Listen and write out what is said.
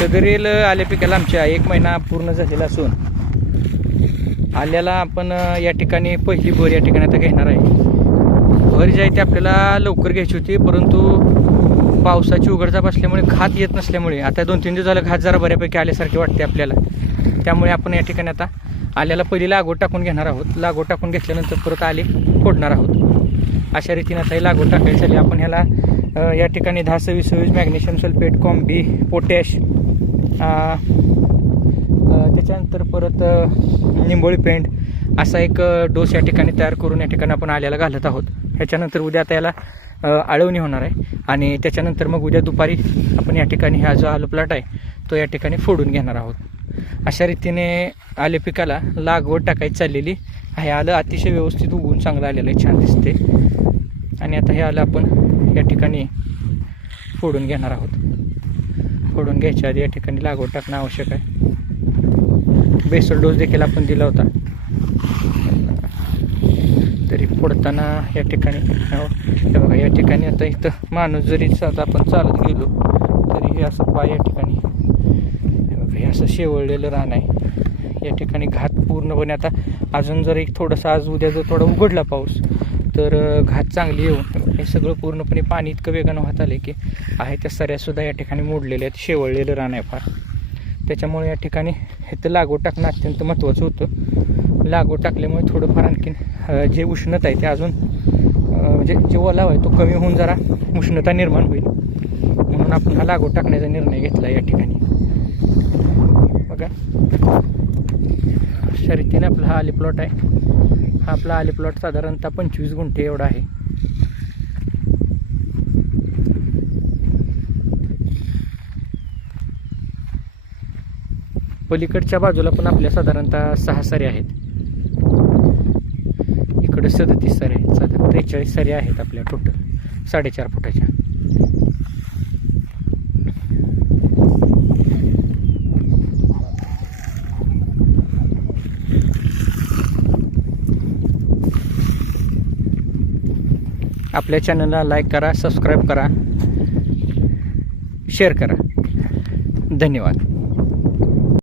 सगरेल आले पिकाला आमच्या. एक महिना पूर्ण झालेला असून आल्याला आपण या ठिकाणी पहिली भर या ठिकाणी आता घेणार आहे. भर जी आहे ती आपल्याला लवकर घ्यायची होती परंतु पावसाची उघडझाप असल्यामुळे खात येत नसल्यामुळे आता दोन तीन दिवस झालं खात जरा बऱ्यापैकी आल्यासारखे वाटते आपल्याला. त्यामुळे आपण या ठिकाणी आता आल्याला पहिली लागवड टाकून घेणार आहोत. लागवड टाकून घेतल्यानंतर परत आले फोडणार आहोत. अशा रीतीने आता ही लागवड टाकायची झाली. आपण ह्याला या ठिकाणी दहा सव्वीस सव्वीस मॅग्नेशियम सल्फेट कॉम्बी पोटॅश त्याच्यानंतर परत निंबोळी पेंट असा एक डोस या ठिकाणी तयार करून या ठिकाणी आपण आल्याला घालत आहोत. ह्याच्यानंतर उद्या आता याला आळवणी होणार आहे आणि त्याच्यानंतर मग उद्या दुपारी आपण या ठिकाणी हा जो आलू प्लॉट आहे तो या ठिकाणी फोडून घेणार आहोत. अशा रीतीने आले पिकाला लागवड टाकायची चाललेली. हे आलं अतिशय व्यवस्थित उगवून चांगलं आलेलं आहे छान दिसते आणि आता हे आलं आपण या ठिकाणी फोडून घेणार आहोत. फोडून घ्यायच्या आधी या ठिकाणी लागवड टाकणं आवश्यक आहे. बेसल डोस देखील आपण दिला होता. तरी फोडताना या ठिकाणी हो, हे बघा या ठिकाणी आता इथं माणूस जरी साधा आपण चालत गेलो तरी हे असं पाय या ठिकाणी हे बघा हे असं शेवळलेलं रान आहे. या ठिकाणी घात पूर्णपणे आता अजून जर एक थोडंसं आज उद्या जर थोडा उघडला पाऊस तर घात चांगली येऊन हे सगळं पूर्णपणे पाणी इतकं वेगानं वाहत आले की आहे त्या सऱ्यासुद्धा या ठिकाणी मोडलेल्या आहेत शेवळलेलं रान आहे फार. त्याच्यामुळे या ठिकाणी इथं लागवड टाकणं अत्यंत महत्त्वाचं होतं. लागवड टाकल्यामुळे थोडंफार आणखीन जे उष्णता आहे ते अजून म्हणजे जे ओलाव आहे तो कमी होऊन जरा उष्णता निर्माण होईल. म्हणून आपण हा लागवड टाकण्याचा निर्णय घेतला या ठिकाणी. बघा अशा रीतीने आपला हा आली प्लॉट आहे. आपला आली प्लॉट साधारणतः पंचवीस गुंठे एवढा आहे. पलीकडच्या बाजूला पण आपल्या साधारणतः सहा सरी आहेत. इकडे सदतीस सरी आहेत. साधारण त्रेचाळीस सरी आहेत आपल्या टोटल साडेचार फुटाच्या. आपल्या चॅनलला लाईक करा सबस्क्राईब करा शेअर करा. धन्यवाद.